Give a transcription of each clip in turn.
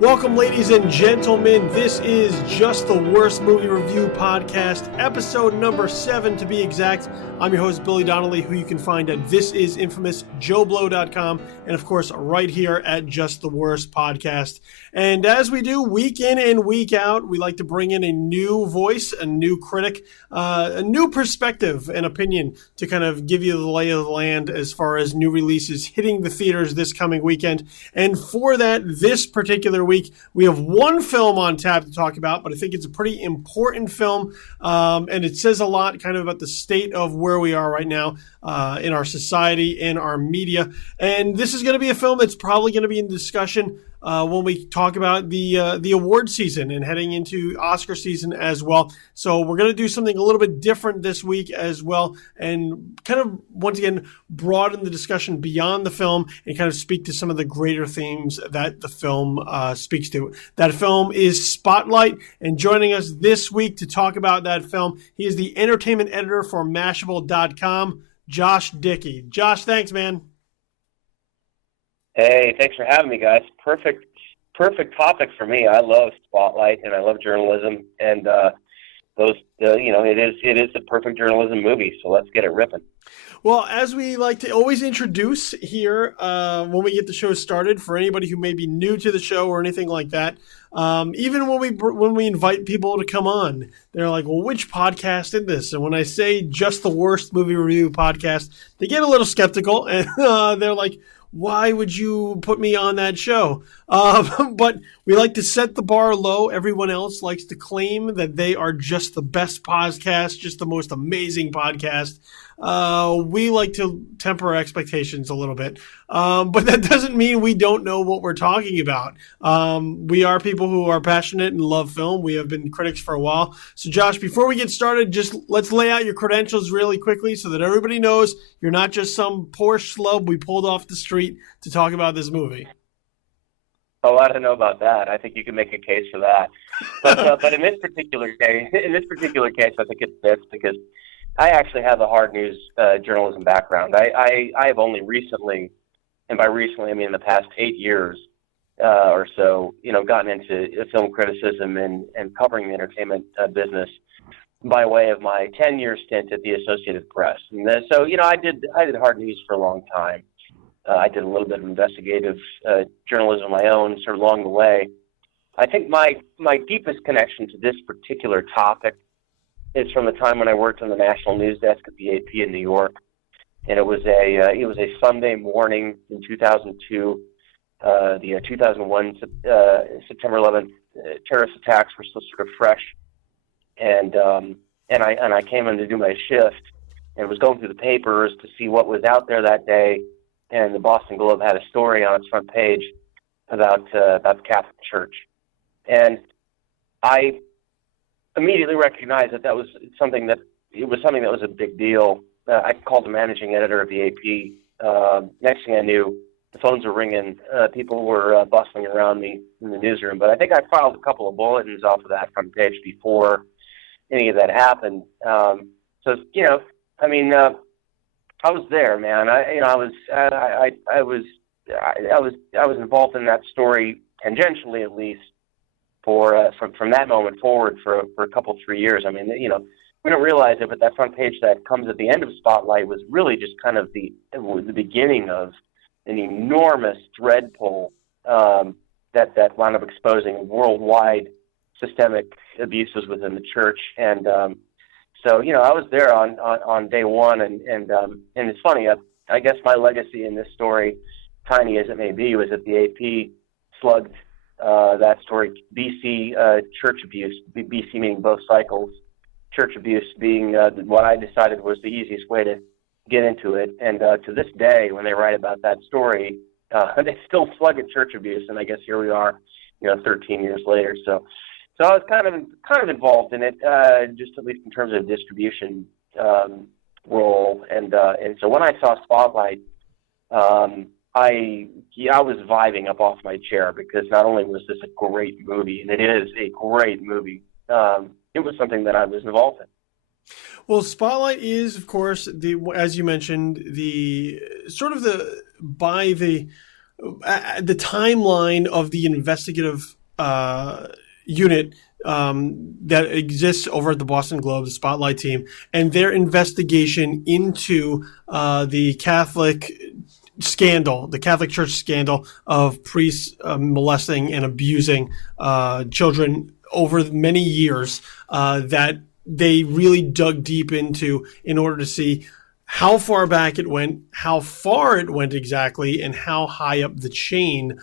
Welcome, ladies and gentlemen. This is Just the Worst Movie Review Podcast, episode number 7 to be exact. I'm your host, Billy Donnelly, who you can find at thisisinfamousjoeblow.com, and of course, right here at Just the Worst Podcast. And as we do week in and week out, we like to bring in a new voice, a new critic, a new perspective and opinion to kind of give you the lay of the land as far as new releases hitting the theaters this coming weekend. And for that, this particular week, we have one film on tap to talk about, but I think it's a pretty important film, and it says a lot kind of about the state of where we are right now in our society, in our media. And this is going to be a film that's probably going to be in discussion when we talk about the award season and heading into Oscar season as well. So we're going to do something a little bit different this week as well, and kind of, once again, broaden the discussion beyond the film and kind of speak to some of the greater themes that the film speaks to. That film is Spotlight, and joining us this week to talk about that film, he is the entertainment editor for Mashable.com, Josh Dickey. Josh, thanks, man. Hey, thanks for having me, guys. Perfect topic for me. I love Spotlight and I love journalism, and it is a perfect journalism movie. So let's get it ripping. Well, as we like to always introduce here when we get the show started, for anybody who may be new to the show or anything like that, even when we invite people to come on, they're like, well, which podcast did this? And when I say Just the Worst Movie Review Podcast, they get a little skeptical, and they're like, why would you put me on that show? But we like to set the bar low. Everyone else likes to claim that they are just the best podcast, just the most amazing podcast. We like to temper our expectations a little bit. But that doesn't mean we don't know what we're talking about. We are people who are passionate and love film. We have been critics for a while. So, Josh, before we get started, just let's lay out your credentials really quickly so that everybody knows you're not just some poor schlub we pulled off the street to talk about this movie. Oh, I don't know about that. I think you can make a case for that. But in this particular case, I think it's this because I actually have a hard news journalism background. I have only recently, and by recently I mean the past 8 years or so, gotten into film criticism and covering the entertainment business by way of my 10-year stint at the Associated Press. And so, I did hard news for a long time. I did a little bit of investigative journalism of my own sort of along the way. I think my deepest connection to this particular topic is from the time when I worked on the national news desk at the AP in New York, and it was a Sunday morning in 2002. The 2001 September 11th terrorist attacks were still sort of fresh, and I came in to do my shift and was going through the papers to see what was out there that day, and the Boston Globe had a story on its front page about the Catholic Church, and I immediately recognized that was something that was a big deal. I called the managing editor of the AP. Next thing I knew, the phones were ringing. People were bustling around me in the newsroom. But I think I filed a couple of bulletins off of that front page before any of that happened. I was there, man. I was involved in that story tangentially, at least, from that moment forward for a couple, 3 years. I mean, we don't realize it, but that front page that comes at the end of Spotlight was really just kind of the beginning of an enormous thread pull that wound up exposing worldwide systemic abuses within the church. And so I was there on day one, and it's funny. I guess my legacy in this story, tiny as it may be, was that the AP slugged that story, BC church abuse, BC meaning both cycles, church abuse being what I decided was the easiest way to get into it. And to this day, when they write about that story, they still slug at church abuse. And I guess here we are, 13 years later. So I was kind of involved in it, just at least in terms of distribution role. And so when I saw Spotlight, I was vibing up off my chair because not only was this a great movie, and it is a great movie, it was something that I was involved in. Well, Spotlight is, of course, as you mentioned, the sort of by the the timeline of the investigative unit that exists over at the Boston Globe, the Spotlight team, and their investigation into the Catholic scandal, the Catholic Church scandal of priests molesting and abusing children over many years, that they really dug deep into in order to see how far back it went, how far it went exactly, and how high up the chain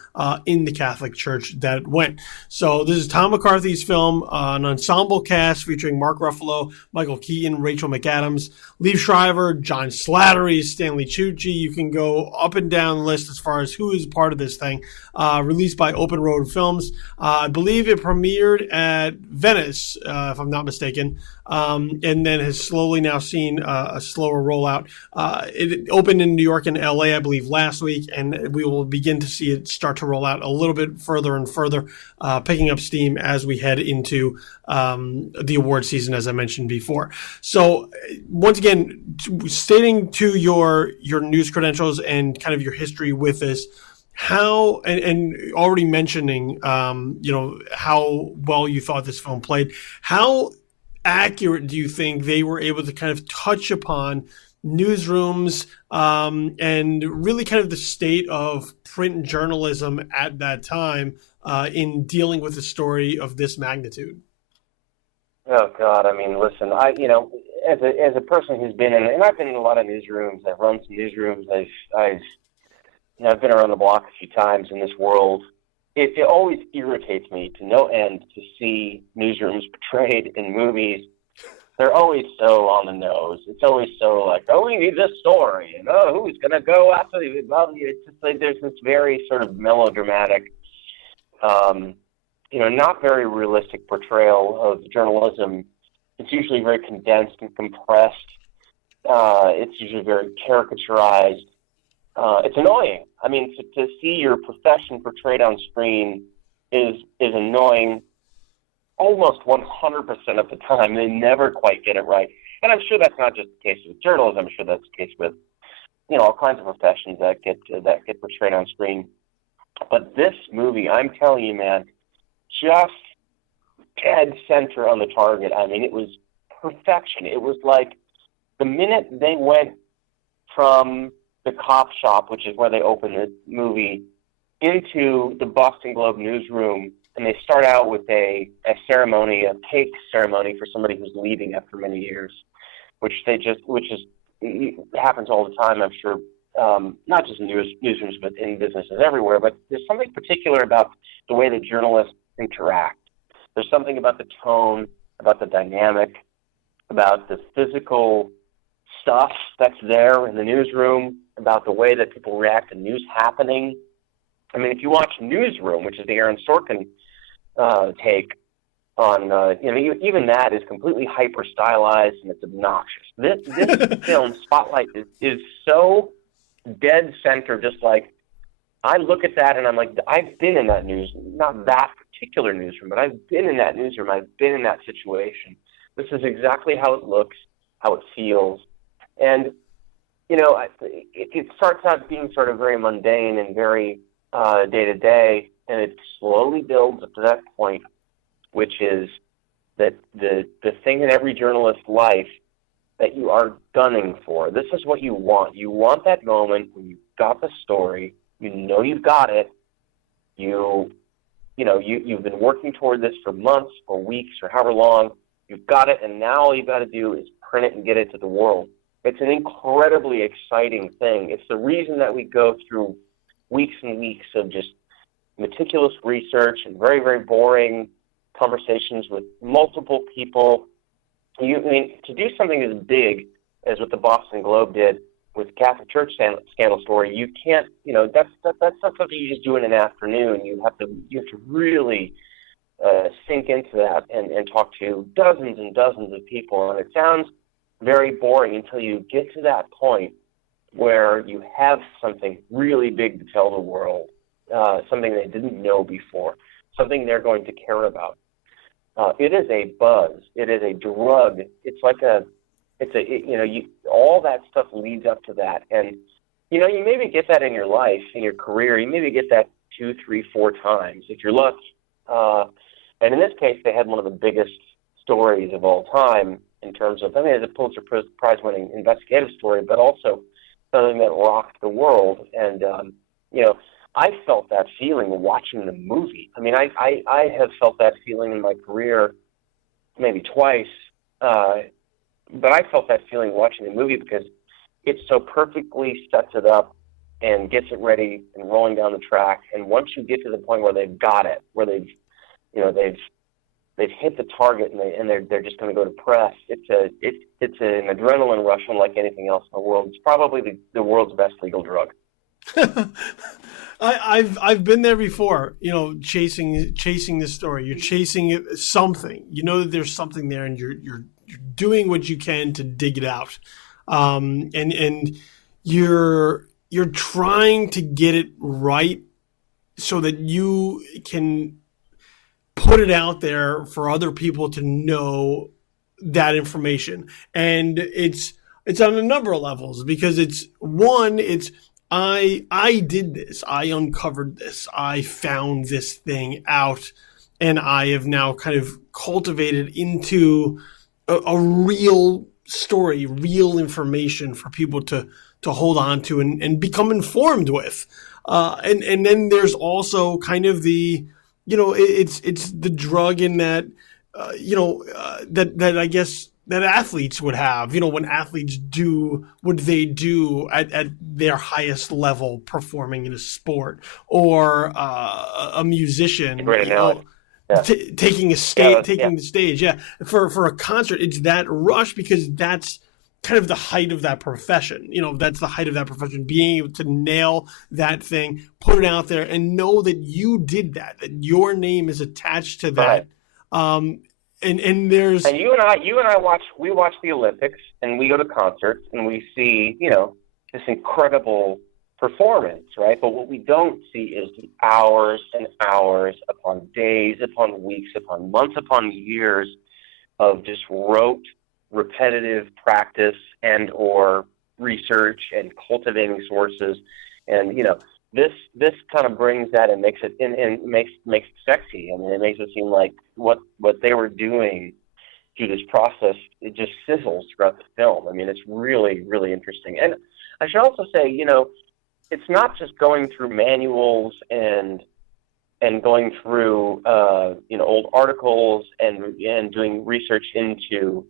in the Catholic Church that it went. So this is Tom McCarthy's film, an ensemble cast featuring Mark Ruffalo, Michael Keaton, Rachel McAdams, Liev Schreiber, John Slattery, Stanley Tucci. You can go up and down the list as far as who is part of this thing. Released by Open Road Films. I believe it premiered at Venice, if I'm not mistaken, and then has slowly now seen a slower rollout. It opened in New York and LA, I believe, last week, and we will begin to see it start to roll out a little bit further and further, picking up steam as we head into the award season, as I mentioned before. So once again, stating to your news credentials and kind of your history with this, how and already mentioning how well you thought this film played, how accurate do you think they were able to kind of touch upon newsrooms and really kind of the state of print journalism at that time in dealing with a story of this magnitude? Oh God, I mean, listen, as a person who's been in, and I've been in a lot of newsrooms, I've run some newsrooms, I've been around the block a few times in this world. It always irritates me to no end to see newsrooms portrayed in movies. They're always so on the nose. It's always so like, oh, we need this story, and oh, who's going to go after the? It's just like there's this very sort of melodramatic, not very realistic portrayal of journalism. It's usually very condensed and compressed. It's usually very caricaturized. It's annoying. I mean, to see your profession portrayed on screen is annoying almost 100% of the time. They never quite get it right. And I'm sure that's not just the case with journalism. I'm sure that's the case with, all kinds of professions that get portrayed on screen. But this movie, I'm telling you, man, just dead center on the target. I mean, it was perfection. It was like the minute they went from the cop shop, which is where they open the movie, into the Boston Globe newsroom, and they start out with a ceremony, a cake ceremony for somebody who's leaving after many years, which happens all the time, I'm sure, not just in newsrooms, but in businesses everywhere. But there's something particular about the way the journalists interact. There's something about the tone, about the dynamic, about the physical stuff that's there in the newsroom, about the way that people react to news happening. I mean, if you watch Newsroom, which is the Aaron Sorkin take on, even that is completely hyper stylized and it's obnoxious. This film, Spotlight, is so dead center. Just like I look at that and I'm like, I've been in that not that particular newsroom, but I've been in that newsroom. I've been in that situation. This is exactly how it looks, how it feels. And, it starts out being sort of very mundane and very day-to-day, and it slowly builds up to that point, which is that the thing in every journalist's life that you are gunning for. This is what you want. You want that moment when you've got the story, you've got it, you've been working toward this for months or weeks or however long, you've got it, and now all you've got to do is print it and get it to the world. It's an incredibly exciting thing. It's the reason that we go through weeks and weeks of just meticulous research and very, very boring conversations with multiple people. To do something as big as what the Boston Globe did with the Catholic Church scandal story, you can't, that's not something you just do in an afternoon. You have to really sink into that and talk to dozens and dozens of people. And it sounds very boring until you get to that point where you have something really big to tell the world, something they didn't know before, something they're going to care about. It is a buzz. It is a drug. It's like all that stuff leads up to that. And You maybe get that in your life, in your career. You maybe get that 2, 3, 4 times if you're lucky. And in this case, they had one of the biggest stories of all time in terms of, it's a Pulitzer Prize-winning investigative story, but also something that rocked the world. And, I felt that feeling watching the movie. I have felt that feeling in my career maybe twice, but I felt that feeling watching the movie because it so perfectly sets it up and gets it ready and rolling down the track. And once you get to the point where they've got it, where they've hit the target and they're just going to go to press, it's an adrenaline rush unlike anything else in the world. It's probably the world's best legal drug. I've been there before, chasing this story. You're chasing something. You know that there's something there, and you're doing what you can to dig it out. And you're trying to get it right so that you can put it out there for other people to know that information. And it's on a number of levels, because it's I did this, I uncovered this, I found this thing out, and I have now kind of cultivated into a real story, real information for people to hold on to and become informed with. And then there's also kind of the, it's the drug in that, that I guess that athletes would have, when athletes do what they do at their highest level performing in a sport, or a musician, taking the stage. Yeah. For a concert, it's that rush, because that's kind of the height of that profession. That's the height of that profession, being able to nail that thing, put it out there, and know that you did that your name is attached to that. Right. And there's, and you and I watch the Olympics, and we go to concerts, and we see, this incredible performance, right? But what we don't see is the hours and hours upon days, upon weeks, upon months, upon years of just rote, repetitive practice and or research and cultivating sources. And, this kind of brings that and makes it and makes it sexy. It makes it seem like what they were doing through this process, it just sizzles throughout the film. It's really, really interesting. And I should also say, it's not just going through manuals and going through old articles and doing research into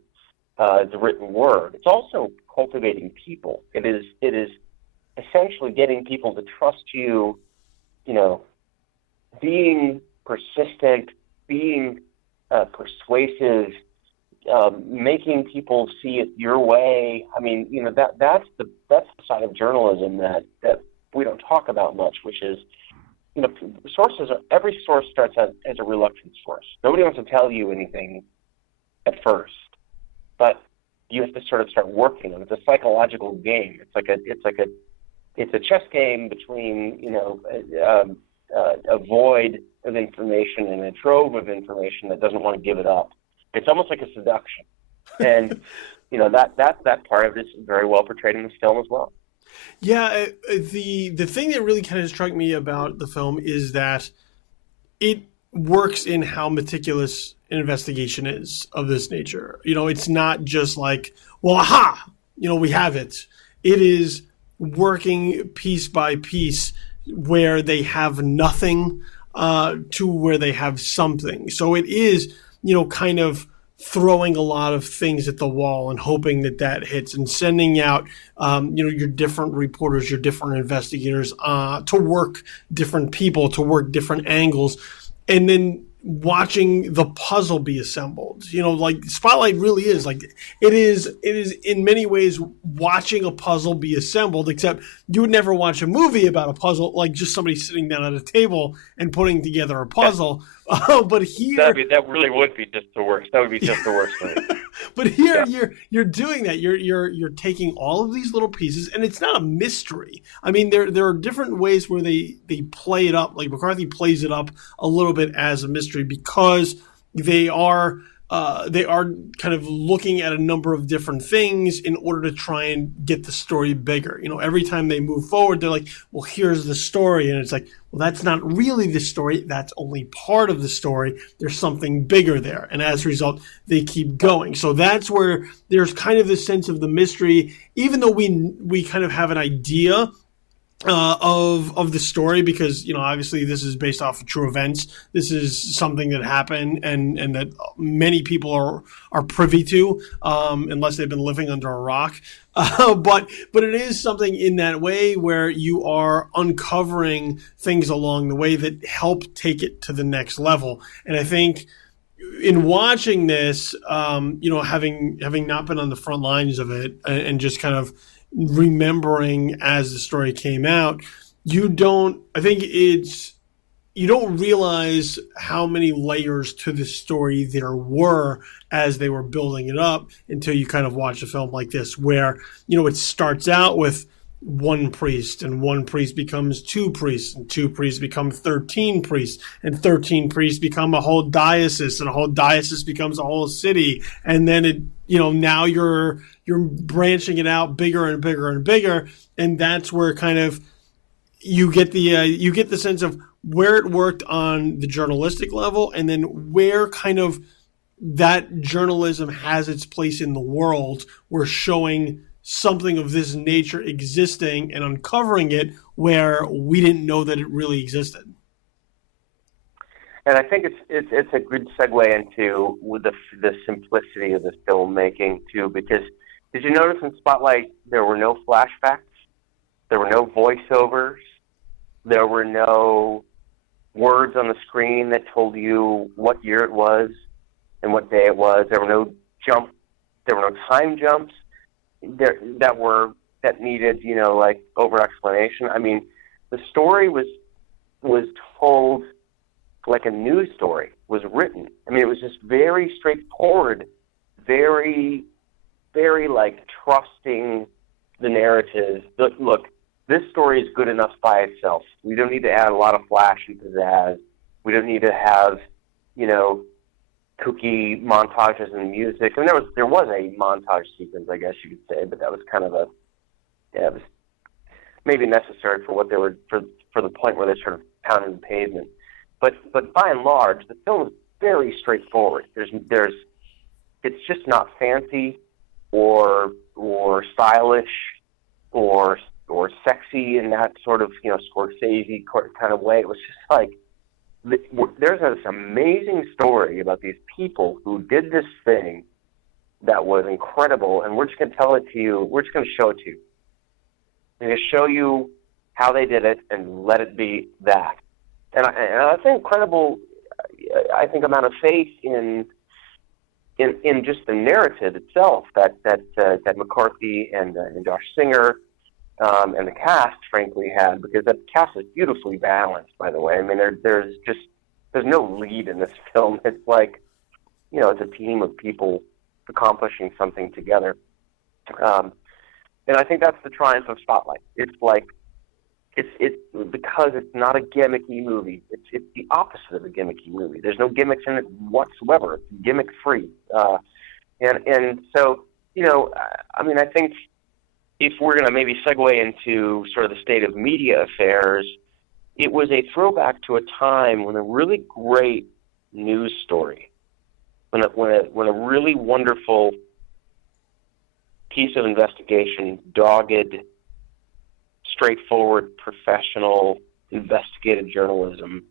the written word. It's also cultivating people. It is essentially getting people to trust you, being persistent, being persuasive, making people see it your way. That's the side of journalism that we don't talk about much, which is, every source starts as a reluctant source. Nobody wants to tell you anything at first, but you have to sort of start working them. It's a psychological game. It's a chess game between, a void of information and a trove of information that doesn't want to give it up. It's almost like a seduction. And, that part of this is very well portrayed in this film as well. Yeah, the thing that really kind of struck me about the film is that it works in how meticulous an investigation is of this nature. It's not just like, well, aha, we have it. It is working piece by piece, where they have nothing to where they have something. So it is, kind of throwing a lot of things at the wall and hoping that hits, and sending out, your different reporters, your different investigators to work different people, to work different angles, and then watching the puzzle be assembled. Like Spotlight really is like, it is in many ways watching a puzzle be assembled, except you would never watch a movie about a puzzle, like just somebody sitting down at a table and putting together a puzzle. But here, that really would be just the worst. That would be just the worst movie. But here, you're doing that. You're taking all of these little pieces, and it's not a mystery. There are different ways where they play it up. Like McCarthy plays it up a little bit as a mystery, because they are they are kind of looking at a number of different things in order to try and get the story bigger. You know, every time they move forward, they're like, well, here's the story. And it's like, well, that's not really the story. That's only part of the story. There's something bigger there. And as a result, they keep going. So that's where there's kind of this sense of the mystery, even though we kind of have an idea of the story, because, you know, obviously this is based off of true events. This is something that happened and that many people are privy to, unless they've been living under a rock. But it is something in that way where you are uncovering things along the way that help take it to the next level. And I think in watching this, you know, having not been on the front lines of it and just kind of remembering as the story came out, you don't realize how many layers to the story there were as they were building it up until you kind of watch a film like this, where, you know, it starts out with one priest, and one priest becomes two priests, and two priests become 13 priests, and 13 priests become a whole diocese, and a whole diocese becomes a whole city. And then it, you know, now you're branching it out bigger and bigger and bigger. And that's where kind of you get the sense of where it worked on the journalistic level, and then where kind of that journalism has its place in the world, where showing something of this nature existing and uncovering it where we didn't know that it really existed. And I think it's a good segue into the simplicity of the filmmaking too, because did you notice in Spotlight there were no flashbacks, there were no voiceovers, there were no words on the screen that told you what year it was and what day it was. There were no time jumps that needed, you know, like over explanation. I mean, the story was told like a news story was written. I mean, it was just very straightforward, very, very like trusting the narrative. Look, this story is good enough by itself. We don't need to add a lot of flash and pizzazz. We don't need to have, you know, kooky montages and music. I mean, there was a montage sequence, I guess you could say, but that was kind of it was maybe necessary for what they were for the point where they sort of pounded the pavement. But by and large, the film is very straightforward. It's just not fancy or stylish or sexy in that sort of, you know, Scorsese kind of way. It was just like, there's this amazing story about these people who did this thing that was incredible, and we're just going to tell it to you. We're just going to show it to you. We're going to show you how they did it and let it be that. And I think incredible, I think, amount of faith in just the narrative itself that McCarthy and Josh Singer and the cast, frankly, had, because that cast is beautifully balanced, by the way. I mean, there's no lead in this film. It's like, you know, it's a team of people accomplishing something together. And I think that's the triumph of Spotlight. It's like, it's because it's not a gimmicky movie. It's the opposite of a gimmicky movie. There's no gimmicks in it whatsoever. It's gimmick free. And so, you know, I mean, I think if we're going to maybe segue into sort of the state of media affairs, it was a throwback to a time when a really great news story, when a really wonderful piece of investigation, dogged, straightforward, professional, investigative journalism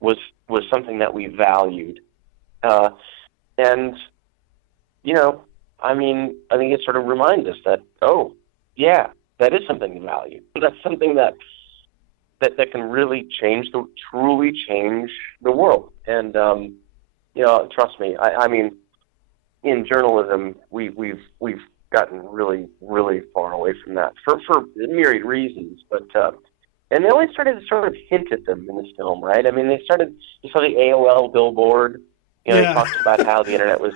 was something that we valued. And, you know, I mean, I think it sort of reminds us that, oh, yeah, that is something to value. That's something that can really truly change the world. And, you know, trust me, I mean, in journalism, we've gotten really, really far away from that for myriad reasons. But and they only started to sort of hint at them in this film, right? I mean, you saw the AOL billboard. You know, They talked about how the internet was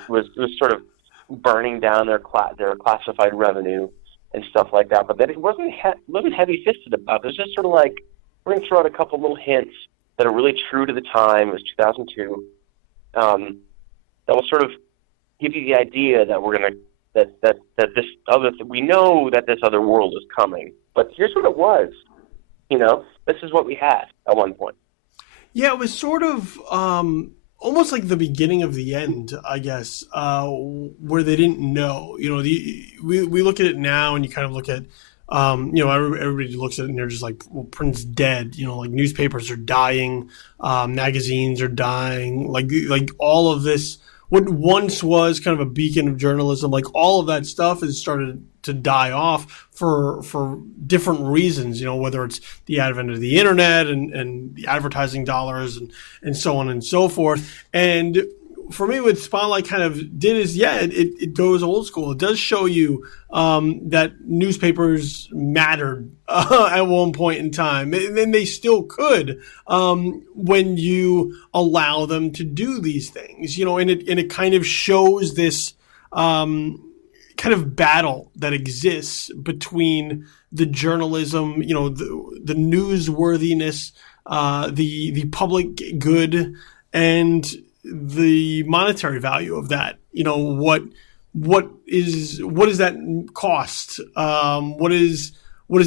sort of burning down their classified revenue and stuff like that. But that it wasn't heavy-fisted about it. It was just sort of like, we're going to throw out a couple little hints that are really true to the time. It was 2002. that will sort of give you the idea that we're going to that this other we know that this other world is coming, but here's what it was. This is what we had at one point. Yeah, it was sort of almost like the beginning of the end, I guess, where they didn't know. We look at it now, and you kind of look at, everybody looks at it and they're just like, well, print's dead. Like newspapers are dying, magazines are dying, like all of this. What once was kind of a beacon of journalism, like all of that stuff has started to die off for different reasons, whether it's the advent of the internet and the advertising dollars and so on and so forth. And for me, what Spotlight kind of did is, it goes old school. It does show you that newspapers mattered at one point in time, and they still could when you allow them to do these things. And it kind of shows this kind of battle that exists between the journalism, the newsworthiness, the public good, and the monetary value of that. What does that cost? What does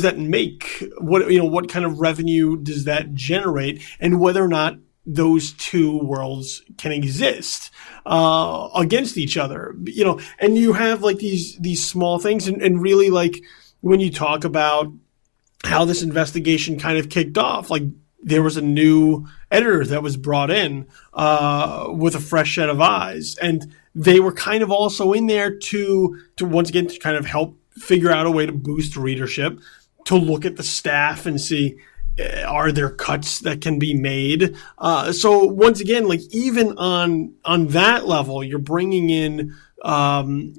that make? What kind of revenue does that generate? And whether or not those two worlds can exist against each other, and you have like these small things, and really, like when you talk about how this investigation kind of kicked off, like there was a new editor that was brought in with a fresh set of eyes, and they were kind of also in there to once again to kind of help figure out a way to boost readership, to look at the staff and see, are there cuts that can be made? So once again, like even on that level, you're bringing in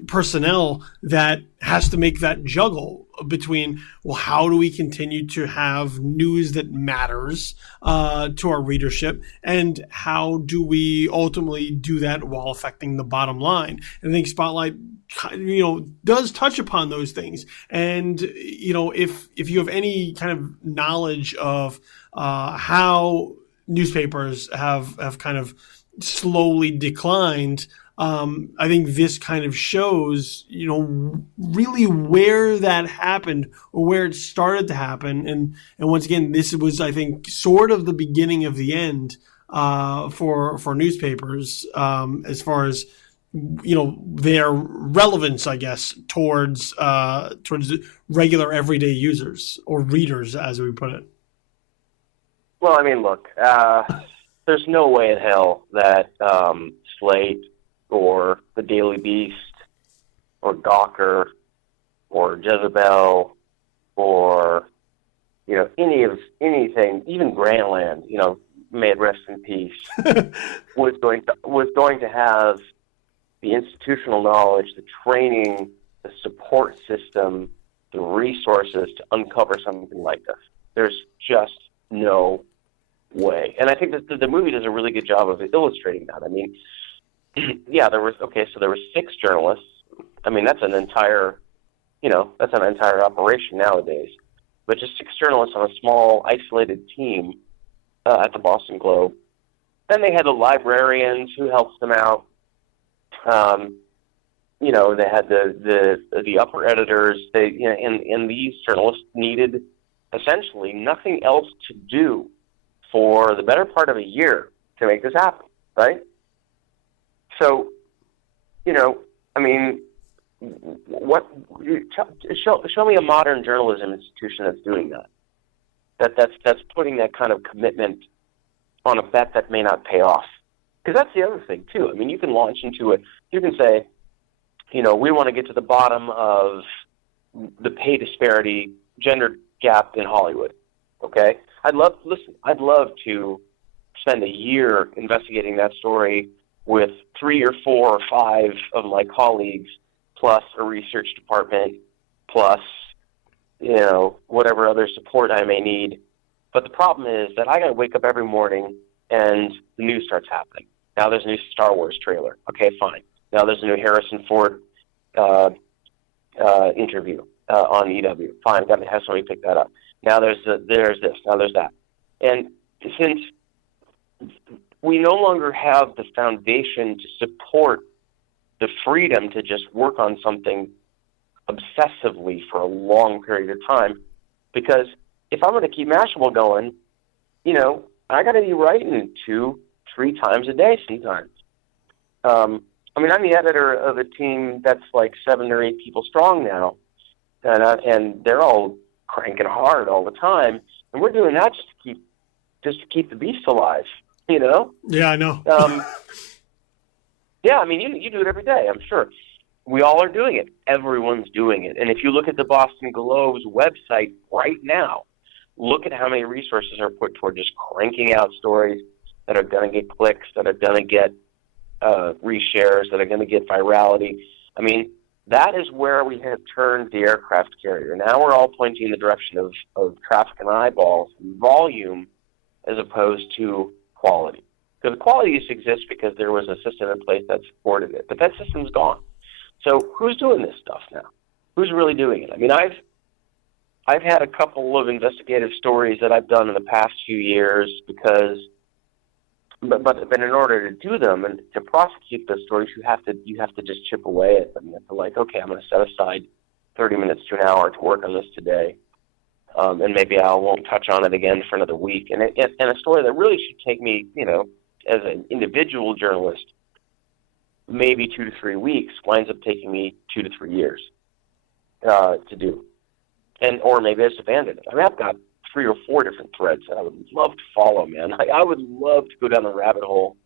personnel that has to make that juggle between, well, how do we continue to have news that matters to our readership, and how do we ultimately do that while affecting the bottom line? And I think Spotlight does touch upon those things. And if you have any kind of knowledge of how newspapers have kind of slowly declined, I think this kind of shows, really where that happened, or where it started to happen. And once again, this was, I think, sort of the beginning of the end for newspapers, as far as, their relevance, I guess, towards regular everyday users, or readers, as we put it. Well, I mean, look, there's no way in hell that Slate or the Daily Beast or Gawker or Jezebel or anything, even Grantland, may it rest in peace, was going to have the institutional knowledge, the training, the support system, the resources to uncover something like this. There's just no way. And I think that the movie does a really good job of illustrating that. I mean, there were 6 journalists. I mean, that's an entire operation nowadays. But just 6 journalists on a small, isolated team at the Boston Globe. Then they had the librarians who helped them out. They had the upper editors. And these journalists needed essentially nothing else to do for the better part of a year to make this happen, right? So, I mean, show me a modern journalism institution that's doing that. That's putting that kind of commitment on a bet that may not pay off. Because that's the other thing too. I mean, you can launch into it. You can say, we want to get to the bottom of the pay disparity, gender gap in Hollywood. Okay, I'd love to spend a year investigating that story with 3 or 4 or 5 of my colleagues, plus a research department, plus, whatever other support I may need. But the problem is that I got to wake up every morning and the news starts happening. Now there's a new Star Wars trailer. Okay, fine. Now there's a new Harrison Ford interview on EW. Fine, got to have somebody pick that up. Now there's this. Now there's that. And since we no longer have the foundation to support the freedom to just work on something obsessively for a long period of time. Because if I'm going to keep Mashable going, I got to be writing 2-3 times a day sometimes. I mean, I'm the editor of a team that's like 7 or 8 people strong now, and they're all cranking hard all the time, and we're doing that just to keep the beast alive. Yeah, I know. Yeah, I mean, you do it every day, I'm sure. We all are doing it. Everyone's doing it. And if you look at the Boston Globe's website right now, look at how many resources are put toward just cranking out stories that are going to get clicks, that are going to get reshares, that are going to get virality. I mean, that is where we have turned the aircraft carrier. Now we're all pointing in the direction of traffic and eyeballs and volume as opposed to quality. Because quality used to exist because there was a system in place that supported it. But that system's gone. So who's doing this stuff now? Who's really doing it? I mean, I've had a couple of investigative stories that I've done in the past few years because, but in order to do them and to prosecute those stories, you have to just chip away at them. You have to okay, I'm going to set aside 30 minutes to an hour to work on this today, and maybe I won't touch on it again for another week. And a story that really should take me, as an individual journalist, maybe 2 to 3 weeks, winds up taking me 2 to 3 years to do. Or maybe I just abandoned it. I mean, I've got 3 or 4 different threads that I would love to follow, man. I would love to go down the rabbit hole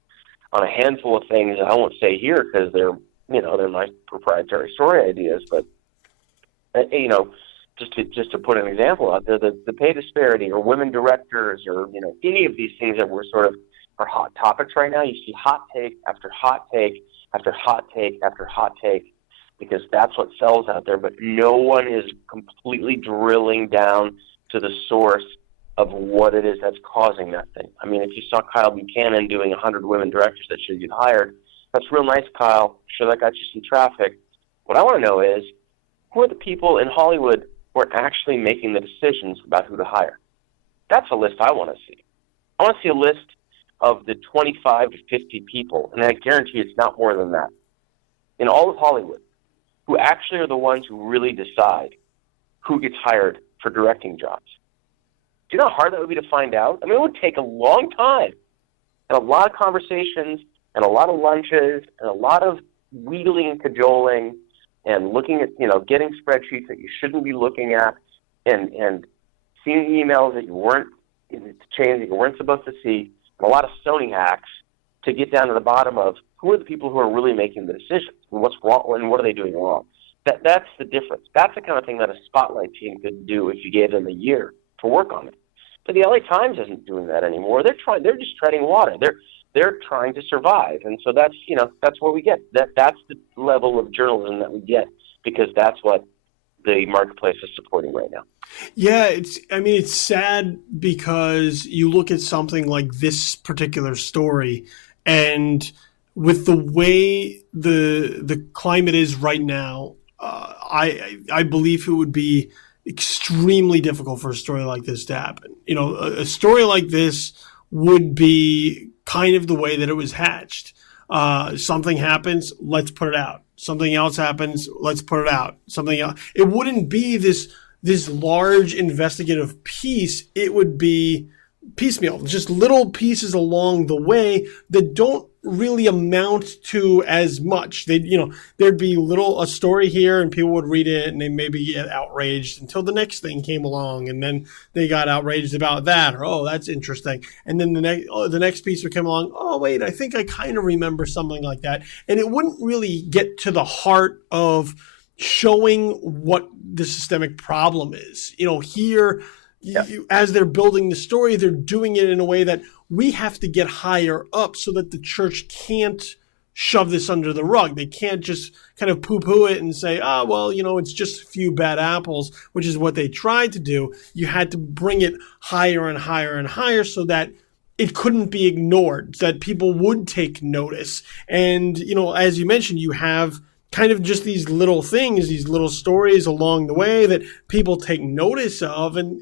on a handful of things that I won't say here because they're my proprietary story ideas. But just to put an example out there, the pay disparity or women directors or any of these things that were sort of are hot topics right now. You see hot take after hot take after hot take after hot take, because that's what sells out there, but no one is completely drilling down to the source of what it is that's causing that thing. I mean, if you saw Kyle Buchanan doing 100 women directors that should get hired, that's real nice, Kyle. Sure, that got you some traffic. What I want to know is, who are the people in Hollywood who are actually making the decisions about who to hire? That's a list I want to see. I want to see a list of the 25 to 50 people, and I guarantee it's not more than that, in all of Hollywood, who actually are the ones who really decide who gets hired for directing jobs. Do you know how hard that would be to find out? I mean, it would take a long time and a lot of conversations and a lot of lunches and a lot of wheedling and cajoling and looking at, getting spreadsheets that you shouldn't be looking at and seeing emails that you weren't, chains that you weren't supposed to see, and a lot of Sony hacks to get down to the bottom of who are the people who are really making the decisions and what's wrong and what are they doing wrong. That's the difference. That's the kind of thing that a spotlight team could do if you gave them a year to work on it. But the LA Times isn't doing that anymore. They're just treading water. They're trying to survive, and so that's what we get. That's the level of journalism that we get, because that's what the marketplace is supporting right now. Yeah, it's sad because you look at something like this particular story, and with the way the climate is right now, I believe it would be extremely difficult for a story like this to happen. A story like this would be kind of the way that it was hatched. Something happens, let's put it out. Something else happens, let's put it out. Something else. It wouldn't be this large investigative piece. It would be piecemeal, just little pieces along the way that don't really amount to as much. There'd be a story here and people would read it and they maybe get outraged until the next thing came along, and then they got outraged about that, or, oh, that's interesting. And then the next piece would come along, oh, wait, I think I kind of remember something like that. And it wouldn't really get to the heart of showing what the systemic problem is. Here, as they're building the story, they're doing it in a way that we have to get higher up so that the church can't shove this under the rug. They can't just kind of poo-poo it and say, it's just a few bad apples, which is what they tried to do. You had to bring it higher and higher and higher so that it couldn't be ignored, so that people would take notice. And, as you mentioned, you have kind of just these little things, these little stories along the way that people take notice of, and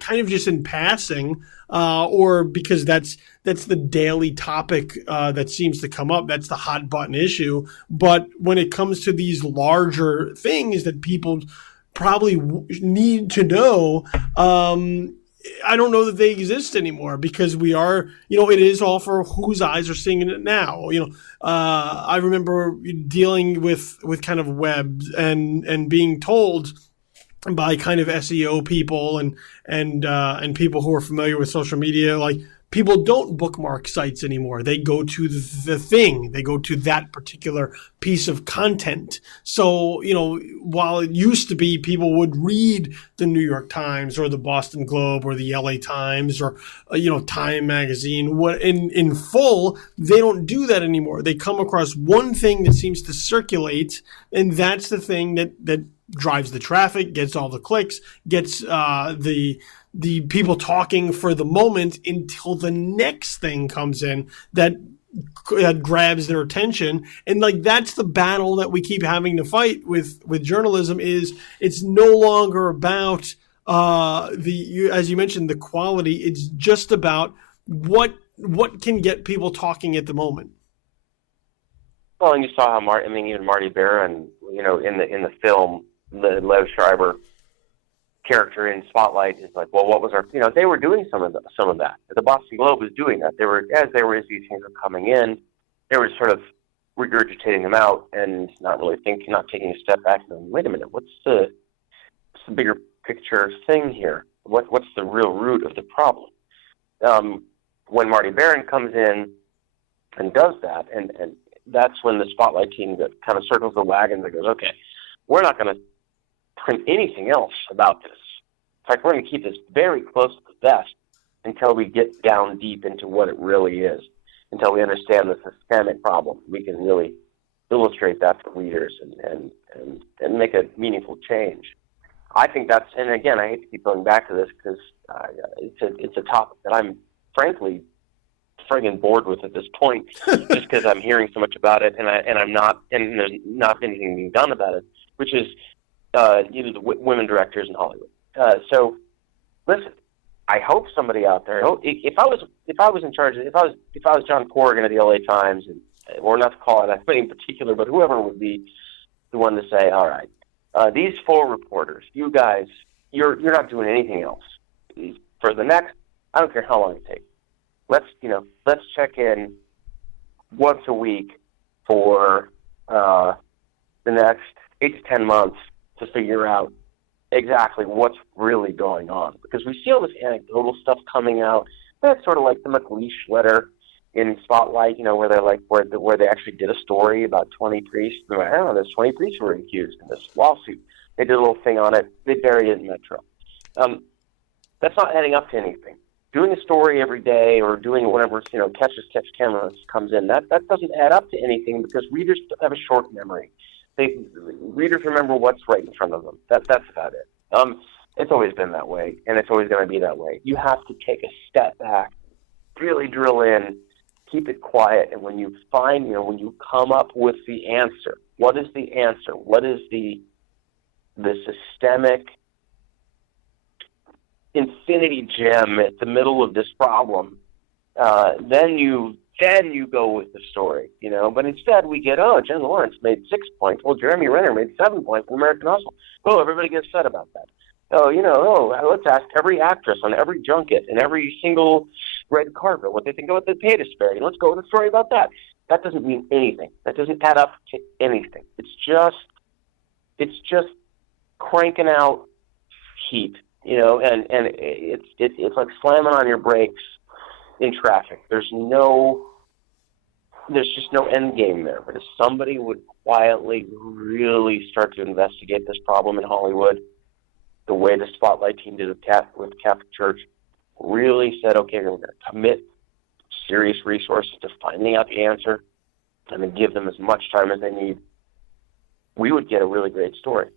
kind of just in passing, or because that's the daily topic that seems to come up. That's the hot button issue. But when it comes to these larger things that people probably need to know, I don't know that they exist anymore, because we are, it is all for whose eyes are seeing it now. I remember dealing with kind of webs and being told by kind of SEO people and people who are familiar with social media, like, people don't bookmark sites anymore. They go to the thing. They go to that particular piece of content. So, while it used to be people would read the New York Times or the Boston Globe or the LA Times or, Time Magazine in full, they don't do that anymore. They come across one thing that seems to circulate, and that's the thing that drives the traffic, gets all the clicks, gets the people talking for the moment until the next thing comes in that grabs their attention. And like, that's the battle that we keep having to fight with journalism. Is it's no longer about as you mentioned, the quality. It's just about what can get people talking at the moment. Well, and you saw how even Marty Baron, in the film, the Lev Schreiber character in Spotlight is like, well, what was our, they were doing some of that. The Boston Globe was doing that. As these things were coming in, they were sort of regurgitating them out and not taking a step back and going, wait a minute, what's the bigger picture thing here? What's the real root of the problem? When Marty Baron comes in and does that, and that's when the Spotlight team that kind of circles the wagons and goes, okay, we're not going to print anything else about this. In fact, we're going to keep this very close to the vest until we get down deep into what it really is, until we understand the systemic problem. We can really illustrate that for readers and make a meaningful change. I think that's, and again, I hate to keep going back to this because it's a topic that I'm frankly friggin' bored with at this point, just because I'm hearing so much about it and there's not anything being done about it, which is the women directors in Hollywood. So, listen, I hope somebody out there. If I was in charge, if I was John Corrigan of the LA Times, or not to call it anybody in particular, but whoever would be the one to say, all right, these 4 reporters, you guys, you're not doing anything else for the next. I don't care how long it takes. Let's check in once a week for the next 8 to 10 months to figure out exactly what's really going on, because we see all this anecdotal stuff coming out. That's sort of like the McLeish letter in Spotlight, where they're like where they actually did a story about 20 priests. They're like, I don't know, there's 20 priests who were accused in this lawsuit. They did a little thing on it. They buried it in Metro. That's not adding up to anything. Doing a story every day or doing whatever, catch cameras comes in, that doesn't add up to anything, because readers have a short memory. Readers remember what's right in front of them. That's about it. It's always been that way, and it's always going to be that way. You have to take a step back, really drill in, keep it quiet, and when you find, when you come up with the answer, what is the answer? What is the systemic infinity gem at the middle of this problem? Then you go with the story, But instead, we get, Jen Lawrence made 6 points. Well, Jeremy Renner made 7 points in American Hustle. Oh, everybody gets upset about that. Let's ask every actress on every junket and every single red carpet what they think about the pay disparity. Let's go with a story about that. That doesn't mean anything. That doesn't add up to anything. It's just cranking out heat, and it's like slamming on your brakes in traffic. There's just no end game there. But if somebody would quietly really start to investigate this problem in Hollywood, the way the Spotlight team did with Catholic Church, really said, okay, we're going to commit serious resources to finding out the answer and then give them as much time as they need, we would get a really great story.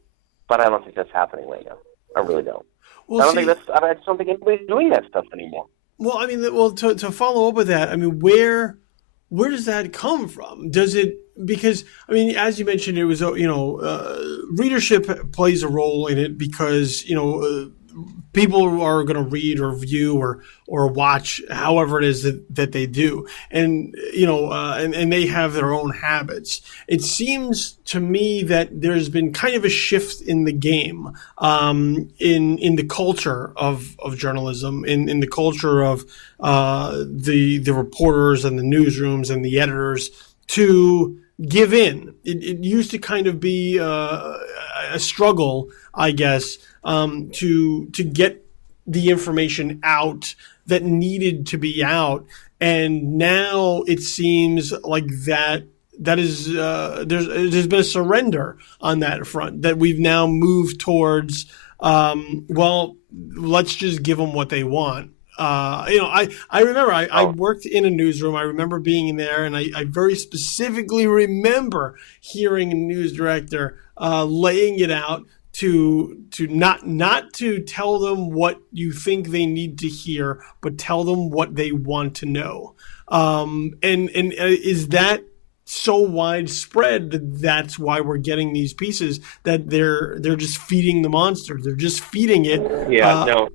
But I don't think that's happening right now. I really don't. Well, I just don't think anybody's doing that stuff anymore. Well, I mean, to follow up with that, I mean, where does that come from? Does it, because, I mean, as you mentioned, it was, readership plays a role in it because, people are going to read or view or watch however it is that they do. And, and they have their own habits. It seems to me that there's been kind of a shift in the game, in the culture of journalism, in the culture of the reporters and the newsrooms and the editors to give in. It used to kind of be a struggle, I guess, to get the information out that needed to be out, and now it seems like that is there's been a surrender on that front. That we've now moved towards, well, let's just give them what they want. I remember I worked in a newsroom. I remember being in there, and I very specifically remember hearing a news director laying it out to not to tell them what you think they need to hear, but tell them what they want to know. And is that so widespread that that's why we're getting these pieces, that they're just feeding the monster. They're just feeding it. Yeah, no.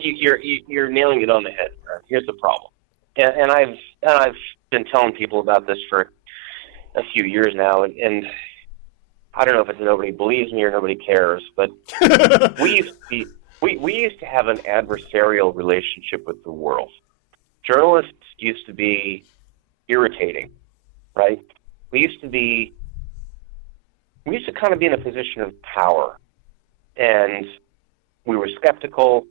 You're nailing it on the head. Here's the problem, and I've been telling people about this for a few years now, and I don't know if it's nobody believes me or nobody cares, but we used to have an adversarial relationship with the world. Journalists used to be irritating, right? We used to kind of be in a position of power, and we were skeptical,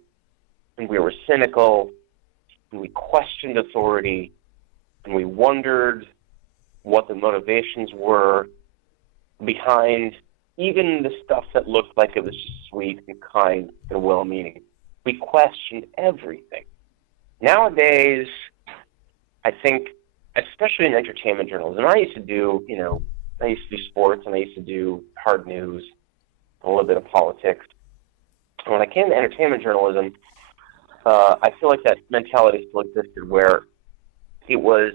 and we were cynical, and we questioned authority, and we wondered what the motivations were behind even the stuff that looked like it was just sweet and kind and well-meaning. We questioned everything. Nowadays, I think, especially in entertainment journalism, I used to do sports, and I used to do hard news, a little bit of politics. And when I came to entertainment journalism, I feel like that mentality still existed, where it was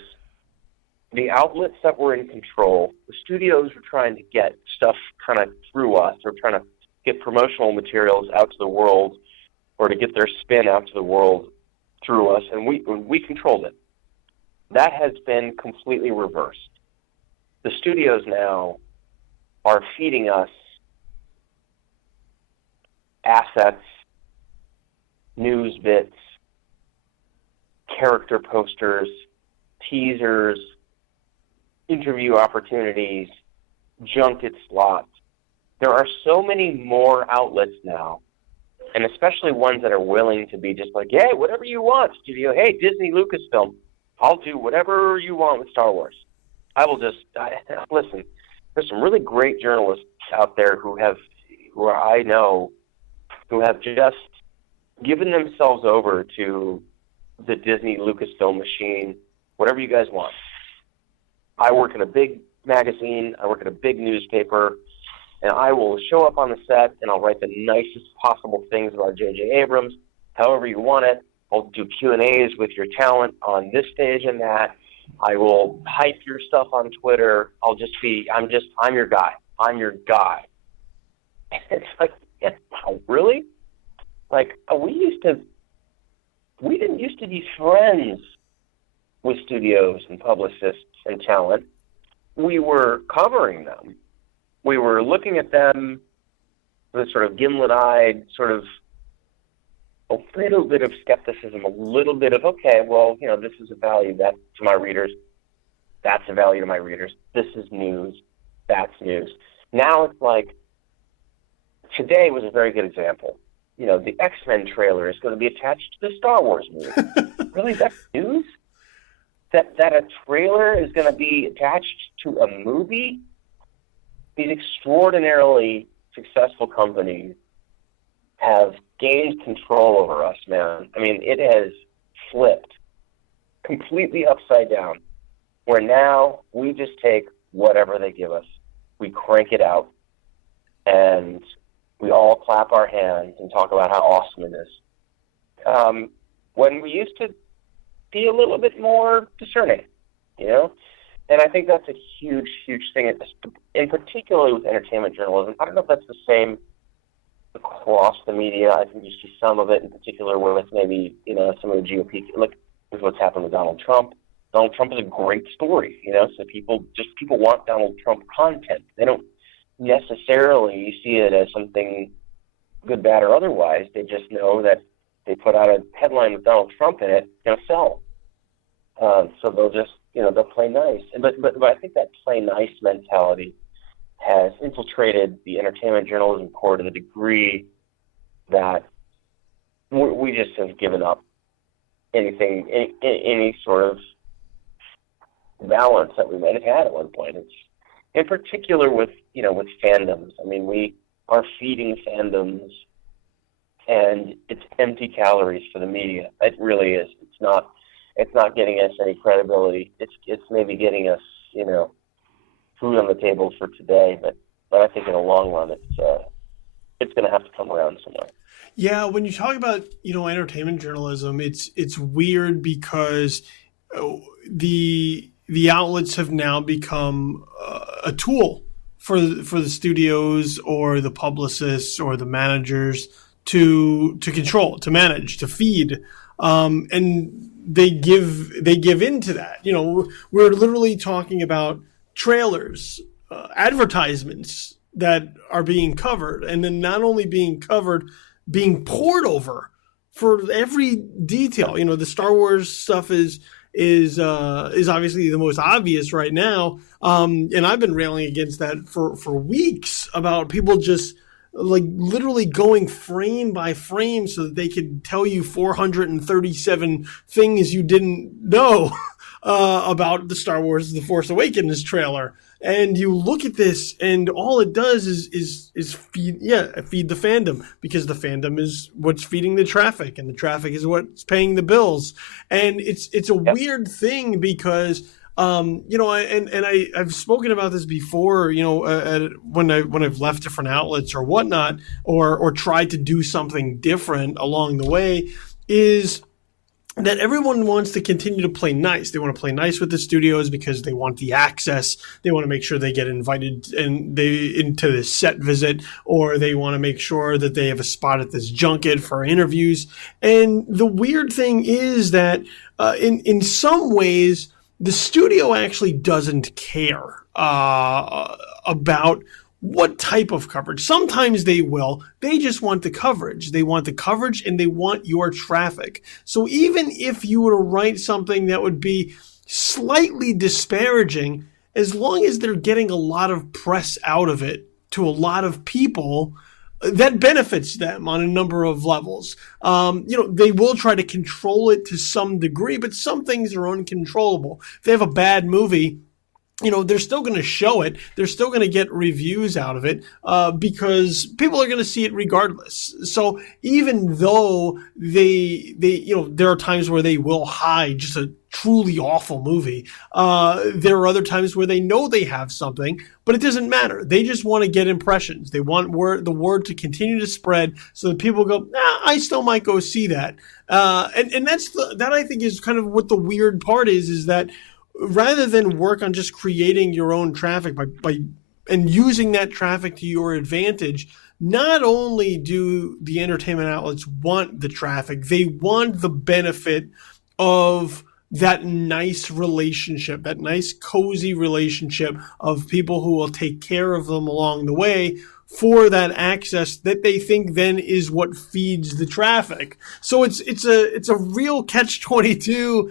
the outlets that were in control. The studios were trying to get stuff kind of through us, or trying to get promotional materials out to the world, or to get their spin out to the world through us, and we controlled it. That has been completely reversed. The studios now are feeding us assets, news bits, character posters, teasers, interview opportunities, junket slots. There are so many more outlets now, and especially ones that are willing to be just like, hey, whatever you want, studio. Hey, Disney, Lucasfilm, I'll do whatever you want with Star Wars. Listen, there's some really great journalists out there who I know have just given themselves over to the Disney Lucasfilm machine, whatever you guys want. I work in a big magazine, I work in a big newspaper, and I will show up on the set, and I'll write the nicest possible things about J.J. Abrams, however you want it. I'll do Q&As with your talent on this stage and that. I will hype your stuff on Twitter. I'm your guy. I'm your guy. It's like, yeah, really? Like, we didn't used to be friends with studios and publicists and talent. We were covering them. We were looking at them with sort of gimlet-eyed, sort of a little bit of skepticism, a little bit of, okay, well, this is a value to my readers. That's a value to my readers. This is news. That's news. Now it's like, today was a very good example. The X-Men trailer is going to be attached to the Star Wars movie. Really? That's news? That a trailer is going to be attached to a movie? These extraordinarily successful companies have gained control over us, man. I mean, it has flipped completely upside down, where now we just take whatever they give us. We crank it out, and we all clap our hands and talk about how awesome it is. When we used to be a little bit more discerning, And I think that's a huge, huge thing, in particular with entertainment journalism. I don't know if that's the same across the media. I think you see some of it in particular with maybe, some of the GOP. Look, with what's happened with Donald Trump. Donald Trump is a great story, so people want Donald Trump content. They don't necessarily see it as something good, bad, or otherwise. They just know that they put out a headline with Donald Trump in it, it's going to sell. So they'll just, they'll play nice. But I think that play nice mentality has infiltrated the entertainment journalism core to the degree that we just have given up any sort of balance that we might have had at one point. It's in particular with fandoms. I mean, we are feeding fandoms, and it's empty calories for the media. It really is. It's not getting us any credibility. It's maybe getting us, food on the table for today. But I think in the long run, it's going to have to come around somewhere. Yeah, when you talk about entertainment journalism, it's weird because the outlets have now become a tool for the studios or the publicists or the managers to control, to manage, to feed, and they give into that. We're literally talking about trailers, advertisements that are being covered, and then not only being covered, being poured over for every detail. The Star Wars stuff is obviously the most obvious right now, and I've been railing against that for weeks about people just like literally going frame by frame so that they could tell you 437 things you didn't know about the Star Wars The Force Awakens trailer. And you look at this, and all it does is feed the fandom, because the fandom is what's feeding the traffic, and the traffic is what's paying the bills. And it's a weird thing because I've spoken about this before, when I've left different outlets or whatnot, or tried to do something different along the way, is that everyone wants to continue to play nice. They want to play nice with the studios because they want the access. They want to make sure they get invited into the set visit, or they want to make sure that they have a spot at this junket for interviews. And the weird thing is that in some ways, the studio actually doesn't care about what type of coverage. Sometimes they will. They just want the coverage. They want the coverage, and they want your traffic. So even if you were to write something that would be slightly disparaging, as long as they're getting a lot of press out of it to a lot of people, that benefits them on a number of levels. They will try to control it to some degree, but some things are uncontrollable. If they have a bad movie, they're still going to show it. They're still going to get reviews out of it because people are going to see it regardless. So even though there are times where they will hide just a truly awful movie, there are other times where they know they have something, but it doesn't matter. They just want to get impressions. They want the word to continue to spread so that people go, I still might go see that. And that I think is kind of what the weird part is that rather than work on just creating your own traffic by and using that traffic to your advantage, not only do the entertainment outlets want the traffic, they want the benefit of that nice relationship, that nice cozy relationship of people who will take care of them along the way for that access that they think then is what feeds the traffic. So it's a real catch-22,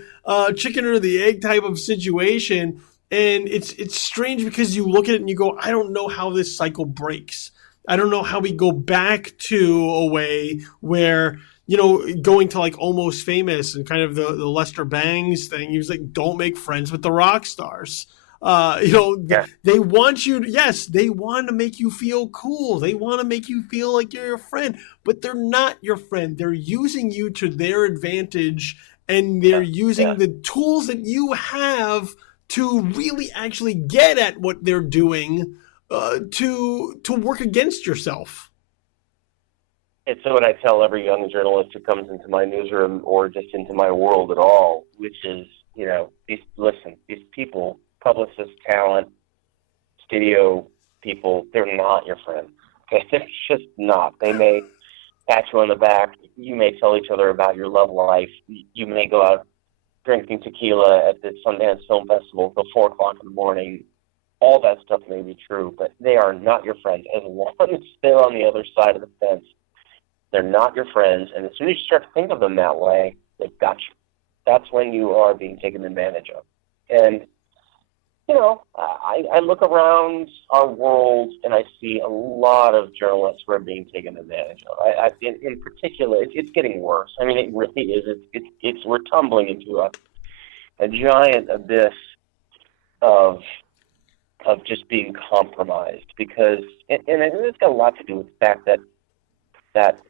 chicken or the egg type of situation, and it's strange because you look at it and you go, I don't know how this cycle breaks. I don't know how we go back to a way where, going to like Almost Famous and kind of the Lester Bangs thing, he was like, don't make friends with the rock stars. They want you to, they want to make you feel cool. They want to make you feel like you're a friend, but they're not your friend. They're using you to their advantage, and they're using the tools that you have to really actually get at what they're doing to work against yourself. It's what I tell every young journalist who comes into my newsroom or just into my world at all, which is, these people, publicists, talent, studio people, they're not your friends. There's just not. They may pat you on the back. You may tell each other about your love life. You may go out drinking tequila at the Sundance Film Festival till 4 o'clock in the morning. All that stuff may be true, but they are not your friends. As long as they're on the other side of the fence, they're not your friends. And as soon as you start to think of them that way, they've got you. That's when you are being taken advantage of. And, you know, I look around our world and I see a lot of journalists who are being taken advantage of. In particular, it's getting worse. I mean, it really is. We're tumbling into a giant abyss of just being compromised because, and it's got a lot to do with the fact that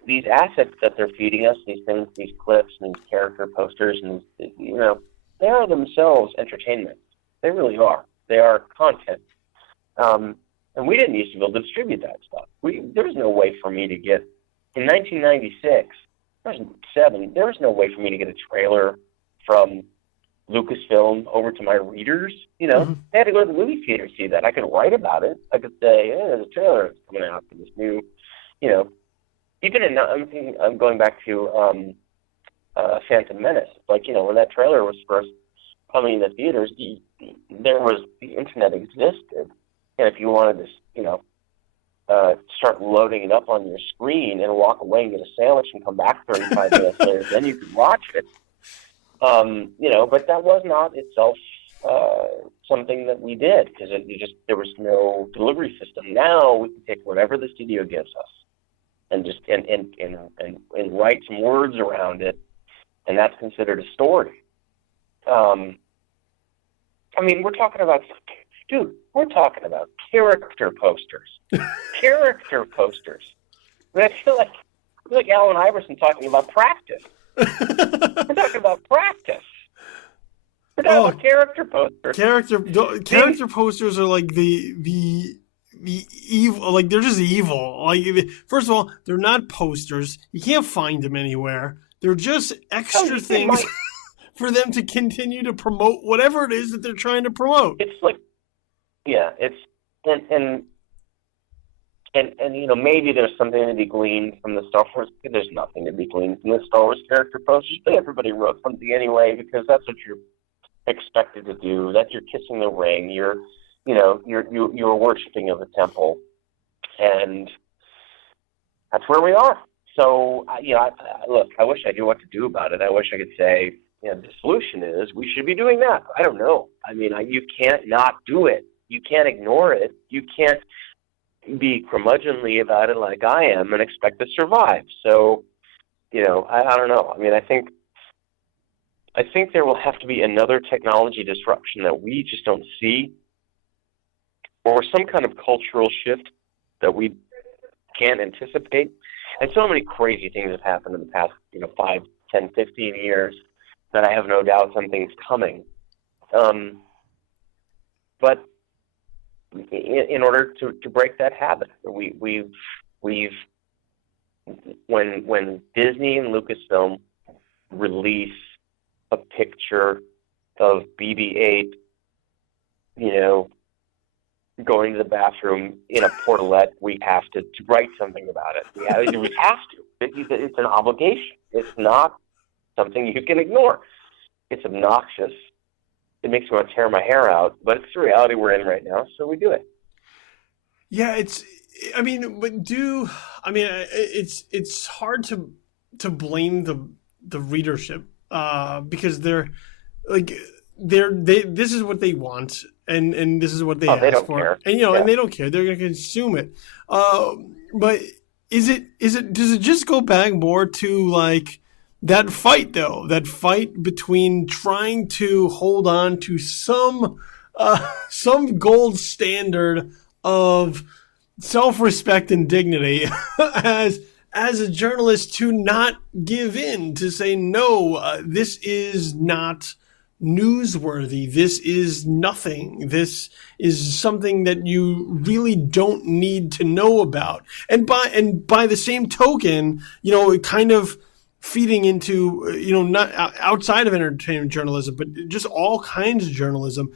these assets that they're feeding us, these things, these clips and these character posters, and, you know, they are themselves entertainment. They really are. They are content. And we didn't used to be able to distribute that stuff. There was no way for me to get, in 1996, there was no way for me to get a trailer from Lucasfilm over to my readers. You know, They had to go to the movie theater to see that. I could write about it. I could say, hey, there's a trailer that's coming out for this new, you know, even in, I'm going back to Phantom Menace. Like, you know, when that trailer was first coming in the theaters, the internet existed. And if you wanted to, you know, start loading it up on your screen and walk away and get a sandwich and come back 35 minutes later, then you could watch it. You know, but that was not itself something that we did because there was no delivery system. Now we can take whatever the studio gives us and just and write some words around it, and that's considered a story. I mean, we're talking about character posters. Character posters. I mean, I feel like Allen Iverson talking about practice. We're talking about practice. We're talking about character posters. Character posters are like the evil. Like, they're just evil. Like, first of all, they're not posters. You can't find them anywhere. They're just extra things for them to continue to promote whatever it is that they're trying to promote. It's like, yeah, it's and you know, maybe there's something to be gleaned from the Star Wars. There's nothing to be gleaned from the Star Wars character posters, but everybody wrote something anyway because that's what you're expected to do. That you're kissing the ring. You're worshiping of the temple, and that's where we are. So, you know, look, I wish I knew what to do about it. I wish I could say, you know, the solution is we should be doing that. I don't know. I mean, you can't not do it. You can't ignore it. You can't be curmudgeonly about it like I am and expect to survive. So, you know, I don't know. I mean, I think there will have to be another technology disruption that we just don't see, or some kind of cultural shift that we can't anticipate. And so many crazy things have happened in the past, you know, 5, 10, 15 years that I have no doubt something's coming. But in order to break that habit, we've when Disney and Lucasfilm release a picture of BB-8, you know, going to the bathroom in a portalette, we have to write something about it. We have to. It's an obligation. It's not something you can ignore. It's obnoxious. It makes me want to tear my hair out, but it's the reality we're in right now, so we do it. Yeah, it's hard to blame the readership because this is what they want and this is what they ask for. Care. And and they don't care. They're going to consume it. But does it just go back more to like that fight though? That fight between trying to hold on to some gold standard of self-respect and dignity as a journalist, to not give in, to say no, this is not newsworthy, this is nothing, this is something that you really don't need to know about. And by the same token, it kind of feeding into, not outside of entertainment journalism, but just all kinds of journalism.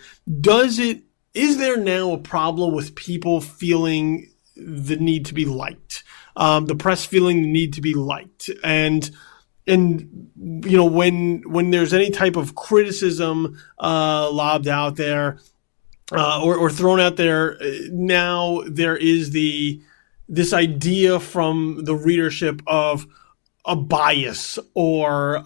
Is there now a problem with people feeling the need to be liked, the press feeling the need to be liked, and when there's any type of criticism lobbed out there or thrown out there, now there is this idea from the readership of a bias or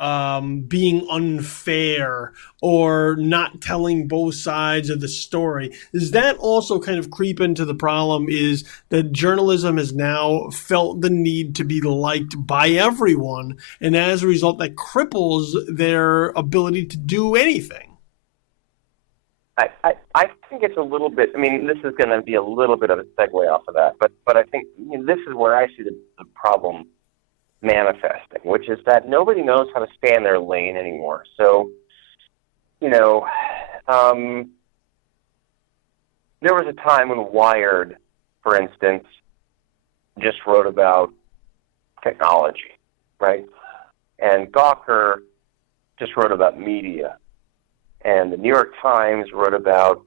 being unfair or not telling both sides of the story. Does that also kind of creep into the problem, is that journalism has now felt the need to be liked by everyone, and as a result that cripples their ability to do anything? I think it's a little bit, this is going to be a little bit of a segue off of that, but I think this is where I see the problem manifesting, which is that nobody knows how to stay in their lane anymore. So, there was a time when Wired, for instance, just wrote about technology, right? And Gawker just wrote about media. And the New York Times wrote about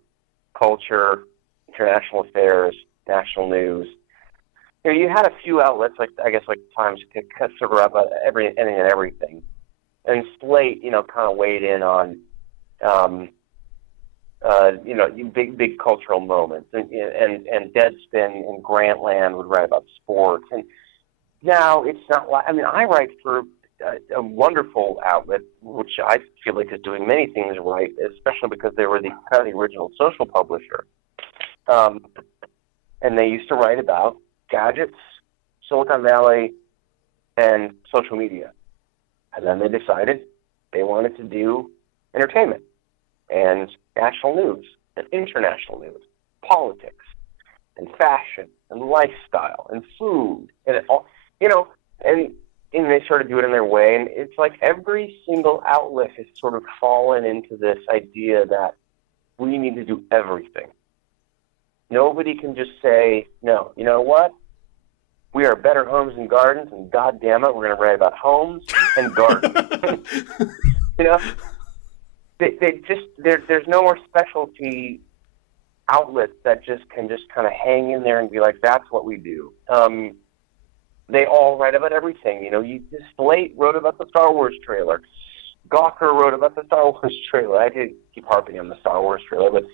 culture, international affairs, national news. You had a few outlets, like Times, could sort of about anything and everything. And Slate, kind of weighed in on, big cultural moments. And Deadspin and Grantland would write about sports. And now it's not like, I write for a wonderful outlet, which I feel like is doing many things right, especially because they were the kind of the original social publisher. And they used to write about gadgets, Silicon Valley, and social media. And then they decided they wanted to do entertainment and national news and international news, politics and fashion and lifestyle and food and it all, and they sort of do it in their way. And it's like every single outlet has sort of fallen into this idea that we need to do everything. Nobody can just say, no, you know what? We are Better Homes and Gardens, and God damn it, we're going to write about homes and gardens. There's no more specialty outlets that can kind of hang in there and be like, that's what we do. They all write about everything. Slate wrote about the Star Wars trailer. Gawker wrote about the Star Wars trailer. I did keep harping on the Star Wars trailer, but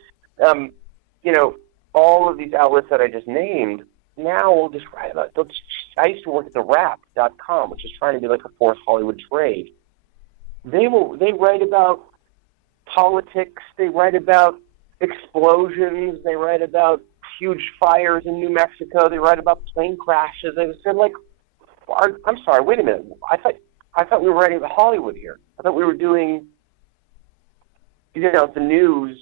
all of these outlets that I just named now will just write about. I used to work at TheWrap.com, which is trying to be like a fourth Hollywood trade. They write about politics. They write about explosions. They write about huge fires in New Mexico. They write about plane crashes. They said, like, I'm sorry, wait a minute. I thought we were writing about Hollywood here. I thought we were doing, the news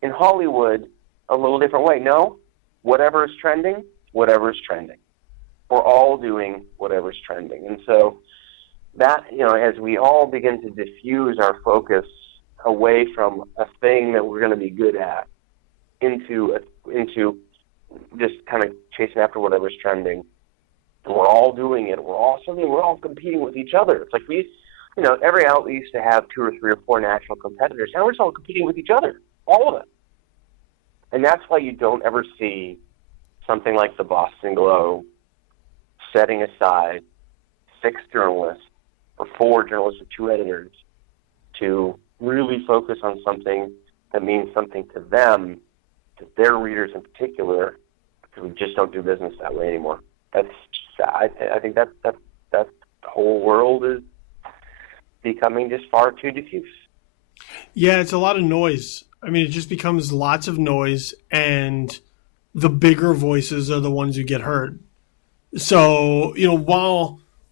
in Hollywood a little different way. No, whatever is trending. We're all doing whatever's trending. And so that, as we all begin to diffuse our focus away from a thing that we're going to be good at into just kind of chasing after whatever's trending, and we're all doing it. We're all competing with each other. It's like every outlet used to have 2 or 3 or 4 national competitors. Now we're just all competing with each other, all of it. And that's why you don't ever see something like the Boston Globe setting aside 6 journalists or 4 journalists or 2 editors to really focus on something that means something to them, to their readers in particular, because we just don't do business that way anymore. I think that the whole world is becoming just far too diffuse. Yeah, it's a lot of noise. It just becomes lots of noise, and the bigger voices are the ones who get heard. So,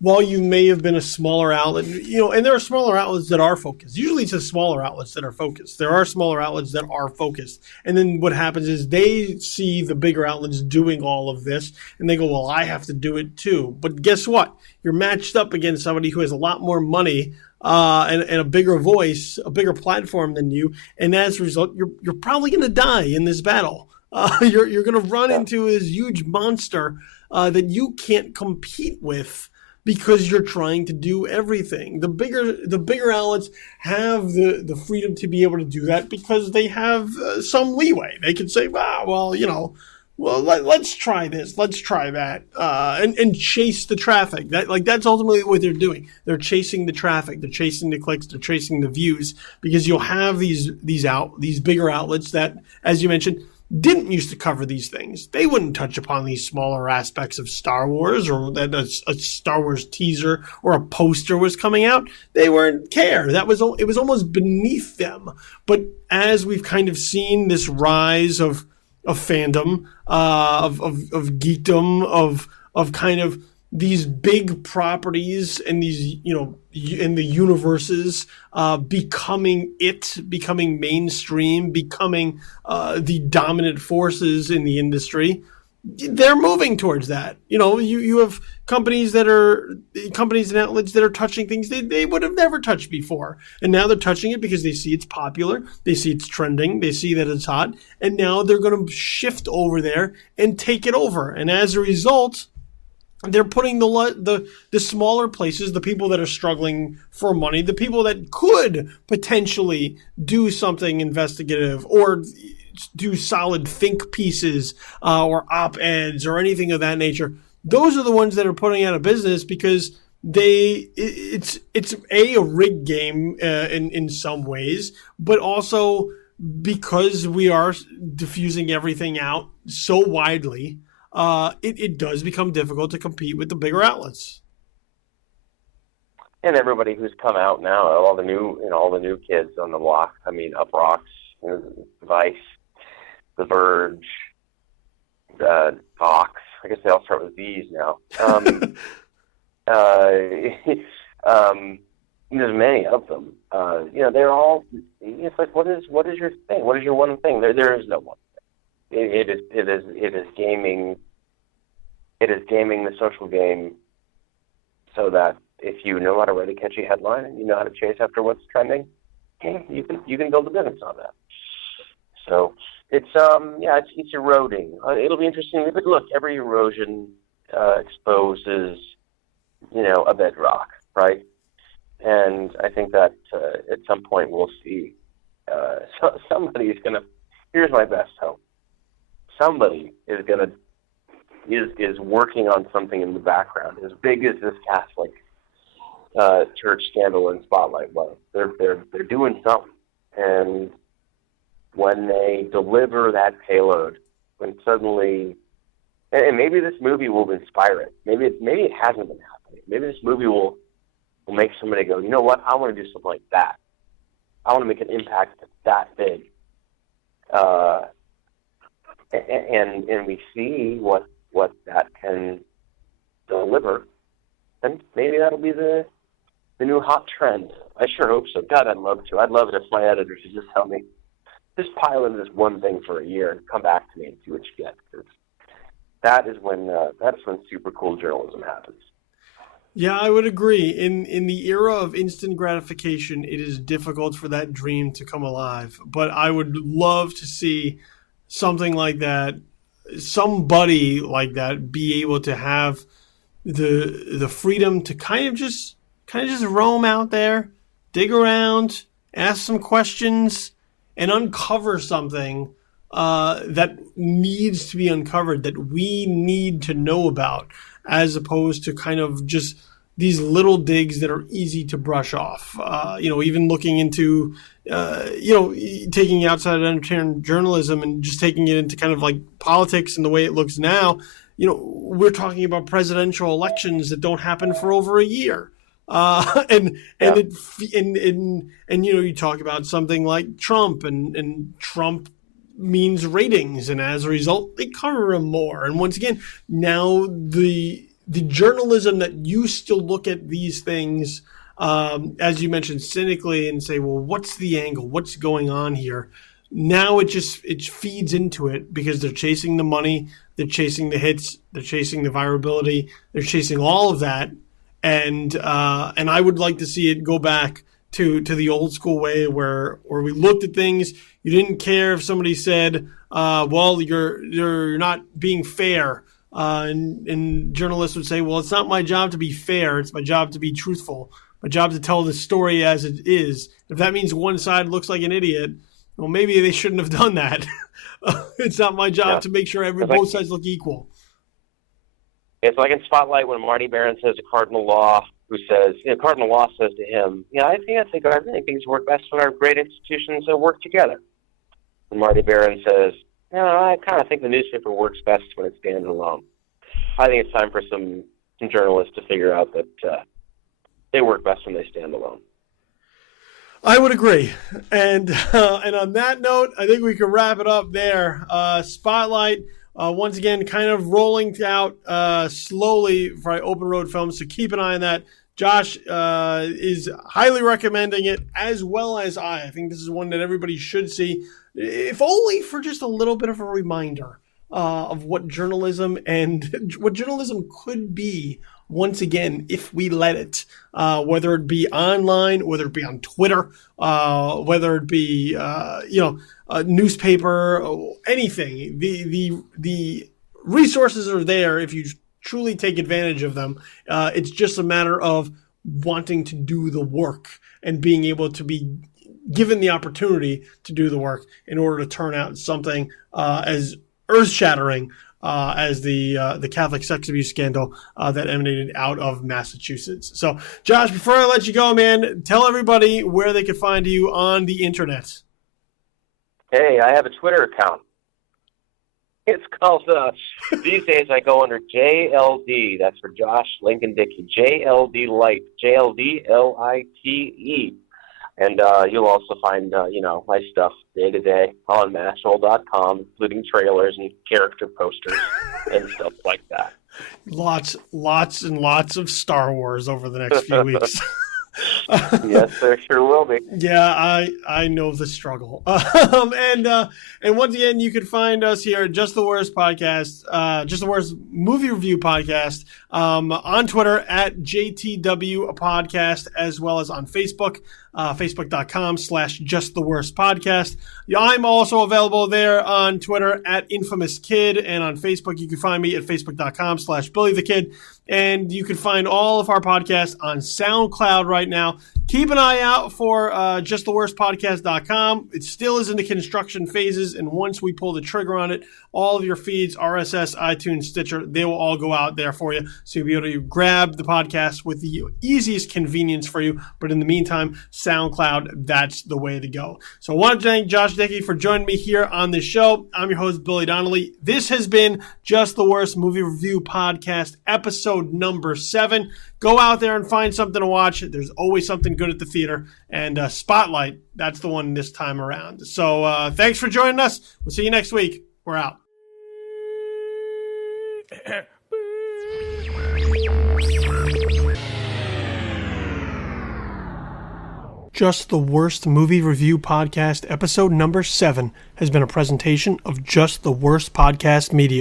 while you may have been a smaller outlet, and there are smaller outlets that are focused. Usually it's the smaller outlets that are focused. There are smaller outlets that are focused. And then what happens is they see the bigger outlets doing all of this, and they go, well, I have to do it too. But guess what? You're matched up against somebody who has a lot more money and a bigger voice, a bigger platform than you. And as a result, you're probably going to die in this battle. You're going to run into this huge monster that you can't compete with, because you're trying to do everything. The bigger outlets have the freedom to be able to do that because they have some leeway. They can say, well, let's try this, let's try that, and chase the traffic. That's ultimately what they're doing. They're chasing the traffic, they're chasing the clicks, they're chasing the views, because you'll have these bigger outlets that, as you mentioned, didn't used to cover these things. They wouldn't touch upon these smaller aspects of Star Wars, or that a Star Wars teaser or a poster was coming out. They weren't care. It was almost beneath them. But as we've kind of seen this rise of fandom, of geekdom, of kind of these big properties and these, in the universes, becoming mainstream, becoming the dominant forces in the industry, they're moving towards that. You have companies and outlets that are touching things they would have never touched before. And now they're touching it because they see it's popular, they see it's trending, they see that it's hot, and now they're going to shift over there and take it over. And as a result, they're putting the smaller places, the people that are struggling for money, the people that could potentially do something investigative or do solid think pieces, or op-eds or anything of that nature. Those are the ones that are putting out of business, because it's a rigged game in some ways, but also because we are diffusing everything out so widely. It does become difficult to compete with the bigger outlets. And everybody who's come out now, all the new kids on the block. I mean, Up Rocks, Vice, The Verge, Fox. I guess they all start with V's now. There's many of them. They're all. It's like, what is your thing? What is your one thing? There is no one. It is gaming. It is gaming the social game, so that if you know how to write a catchy headline and you know how to chase after what's trending, you can build a business on that. So it's eroding. It'll be interesting. But look, every erosion exposes a bedrock, right? And I think that at some point we'll see somebody's gonna. Here's my best hope. Somebody is working on something in the background, as big as this Catholic church scandal and spotlight was. They're doing something, and when they deliver that payload, when suddenly, and maybe this movie will inspire it. Maybe it hasn't been happening. Maybe this movie will make somebody go, you know what? I want to do something like that. I want to make an impact that big. And we see what that can deliver, and maybe that'll be the new hot trend. I sure hope so. God, I'd love to. I'd love it if my editors would just tell me, just pile in this one thing for a year and come back to me and see what you get. Because that's when super cool journalism happens. Yeah, I would agree. In the era of instant gratification, it is difficult for that dream to come alive. But I would love to see something like that, somebody like that, be able to have the freedom to kind of just roam out there, dig around, ask some questions, and uncover something that needs to be uncovered, that we need to know about, as opposed to kind of just these little digs that are easy to brush off. Even looking into, taking outside entertainment journalism and just taking it into kind of like politics and the way it looks now. We're talking about presidential elections that don't happen for over a year. You talk about something like Trump, and Trump means ratings, and as a result, they cover him more. And once again, now the journalism that used to look at these things, as you mentioned, cynically and say, well, what's the angle? What's going on here? Now it feeds into it, because they're chasing the money, they're chasing the hits, they're chasing the virability, they're chasing all of that. And I would like to see it go back to the old school way where we looked at things. You didn't care if somebody said, well, you're not being fair. And journalists would say, well, it's not my job to be fair. It's my job to be truthful. My job to tell the story as it is. If that means one side looks like an idiot, well, maybe they shouldn't have done that. It's not my job to make sure both sides look equal. It's like in Spotlight when Marty Baron says to Cardinal Law, Cardinal Law says to him, I think things work best when our great institutions work together. And Marty Baron says, I kind of think the newspaper works best when it stands alone. I think it's time for some journalists to figure out that they work best when they stand alone. I would agree. And on that note, I think we can wrap it up there. Spotlight, once again, kind of rolling out slowly for Open Road Films, so keep an eye on that. Josh is highly recommending it, as well as I. I think this is one that everybody should see, if only for just a little bit of a reminder of what journalism could be once again if we let it. Whether it be online, whether it be on Twitter, whether it be a newspaper, anything. The resources are there if you truly take advantage of them. It's just a matter of wanting to do the work and being able to be given the opportunity to do the work in order to turn out something as earth-shattering as the Catholic sex abuse scandal that emanated out of Massachusetts. So, Josh, before I let you go, man, tell everybody where they can find you on the internet. Hey, I have a Twitter account. It's called, these days I go under JLD. That's for Josh Lincoln Dickey. JLD Light. JLDLITE. And you'll also find, my stuff day to day on Mashable.com, including trailers and character posters and stuff like that. Lots and lots of Star Wars over the next few weeks. Yes, there sure will be. Yeah, I know the struggle. And once again, you can find us here at Just the Worst Podcast, Just the Worst Movie Review Podcast, on Twitter at JTW Podcast, as well as on Facebook, facebook.com/Just the Worst Podcast. I'm also available there on Twitter at Infamous Kid, and on Facebook you can find me at facebook.com/Billy the Kid. And you can find all of our podcasts on SoundCloud right now. Keep an eye out for justtheworstpodcast.com. It still is in the construction phases, and once we pull the trigger on it, all of your feeds, RSS, iTunes, Stitcher, they will all go out there for you. So you'll be able to grab the podcast with the easiest convenience for you. But in the meantime, SoundCloud, that's the way to go. So I want to thank Josh Dickey for joining me here on this show. I'm your host, Billy Donnelly. This has been Just the Worst Movie Review Podcast, episode number 7. Go out there and find something to watch. There's always something good at the theater. And Spotlight, that's the one this time around. So thanks for joining us. We'll see you next week. We're out. Just the Worst Movie Review Podcast, episode number 7, has been a presentation of Just the Worst Podcast Media.